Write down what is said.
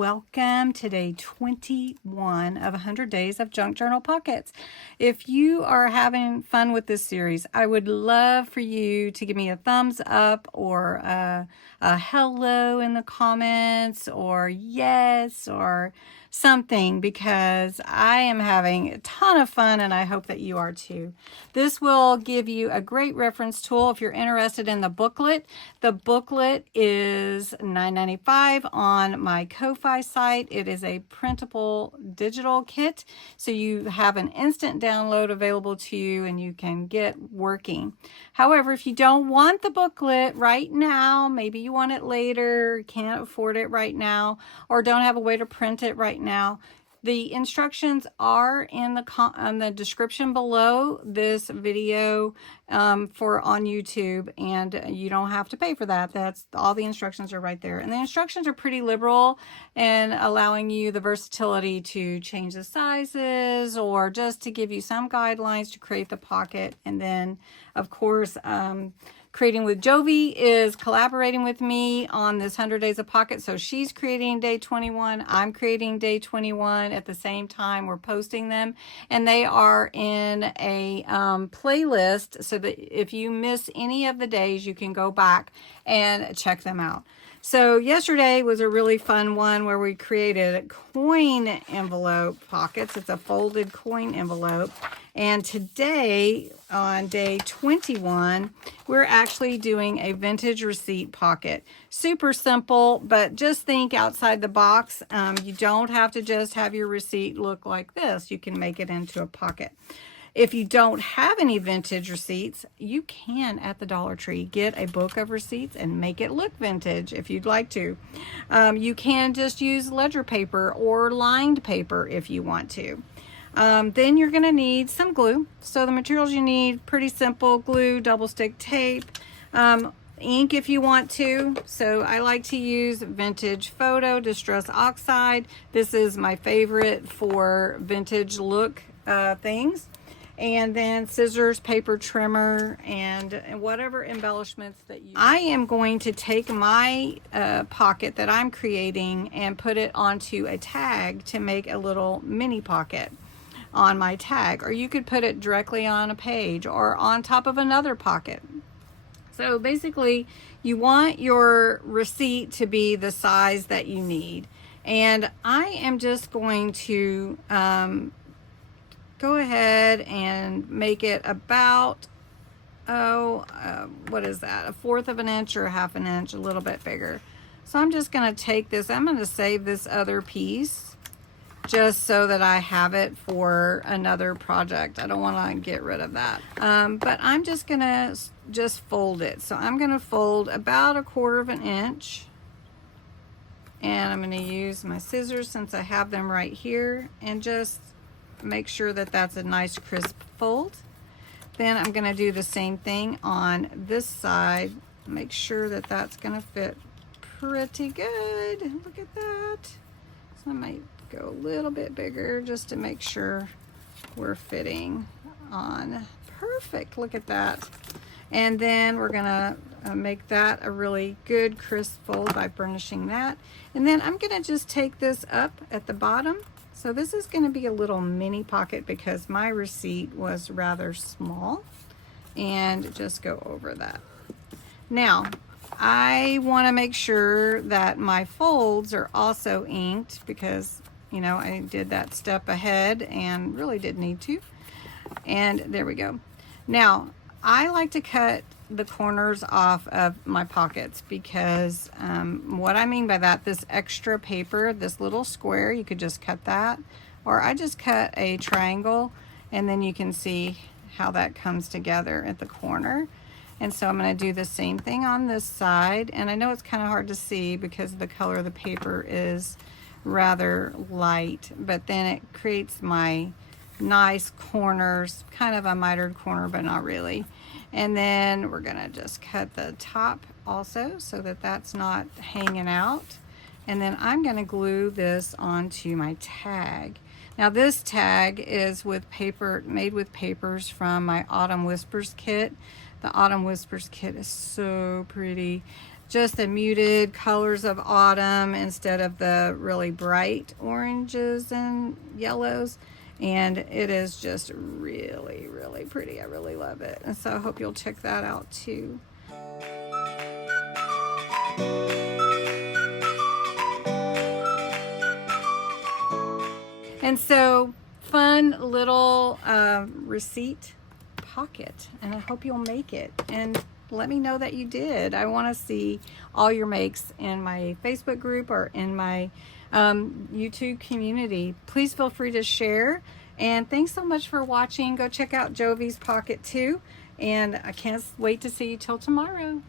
welcome to day 21 of 100 Days of Junk Journal Pockets. If you are having fun with this series, I would love for you to give me a thumbs up or a hello in the comments or yes or something, because I am having a ton of fun and I hope that you are too. This will give you a great reference tool if you're interested in the booklet. The booklet is $9.95 on my Ko-Fi site. It is a printable digital kit, so you have an instant download available to you and you can get working. However, if you don't want the booklet right now, maybe you want it later, can't afford it right now, or don't have a way to print it right now, the instructions are in the description below this video for on YouTube, and you don't have to pay for that. That's all, the instructions are right there. And the instructions are pretty liberal in allowing you the versatility to change the sizes or just to give you some guidelines to create the pocket. And then, of course, Creating with Jovi is collaborating with me on this 100 Days of Pocket. So she's creating day 21. I'm creating day 21 at the same time. We're posting them, and they are in a playlist so that if you miss any of the days, you can go back and check them out. So yesterday was a really fun one where we created coin envelope pockets. It's a folded coin envelope. And today, on day 21, we're actually doing a vintage receipt pocket. Super simple, but just think outside the box. You don't have to just have your receipt look like this. You can make it into a pocket. If you don't have any vintage receipts, you can, at the Dollar Tree, get a book of receipts and make it look vintage if you'd like to. You can just use ledger paper or lined paper if you want to. Then you're going to need some glue. So the materials you need, pretty simple: glue, double stick tape, ink if you want to. So I like to use Vintage Photo Distress Oxide. This is my favorite for vintage look things. And then scissors, paper trimmer, and whatever embellishments that you... I am going to take my pocket that I'm creating and put it onto a tag to make a little mini pocket on my tag. Or you could put it directly on a page or on top of another pocket. So basically, you want your receipt to be the size that you need. And I am just going to... go ahead and make it about, what is that? 1/4 of an inch or 1/2 an inch, a little bit bigger. So I'm just going to take this, I'm going to save this other piece just so that I have it for another project. I don't want to get rid of that. But I'm just going to fold it. So I'm going to fold about 1/4 of an inch. And I'm going to use my scissors since I have them right here, and just make sure that that's a nice crisp fold. Then I'm going to do the same thing on this side. Make sure that that's going to fit pretty good. Look at that. So I might go a little bit bigger just to make sure we're fitting on perfect. Look at that. And then we're going to make that a really good crisp fold by burnishing that. And then I'm going to just take this up at the bottom. So this is going to be a little mini pocket because my receipt was rather small, and just go over that. Now, I want to make sure that my folds are also inked because, you know, I did that step ahead and really did need to. And there we go. Now, I like to cut the corners off of my pockets because what I mean by that, this extra paper, this little square, you could just cut that, or I just cut a triangle, and then you can see how that comes together at the corner. And so I'm going to do the same thing on this side, and I know it's kind of hard to see because the color of the paper is rather light, but then it creates my nice corners, kind of a mitered corner, but not really. And then we're gonna just cut the top also so that that's not hanging out. And then I'm gonna glue this onto my tag. Now this tag is with paper, made with papers from my Autumn Whispers kit. The Autumn Whispers kit is so pretty. just the muted colors of autumn instead of the really bright oranges and yellows. And it is just really, really pretty. I really love it. And so I hope you'll check that out too. And so, fun little receipt pocket. And I hope you'll make it. And let me know that you did. I want to see all your makes in my Facebook group or in my YouTube community. Please feel free to share. And thanks so much for watching. Go check out Jovi's Pocket too. And I can't wait to see you till tomorrow.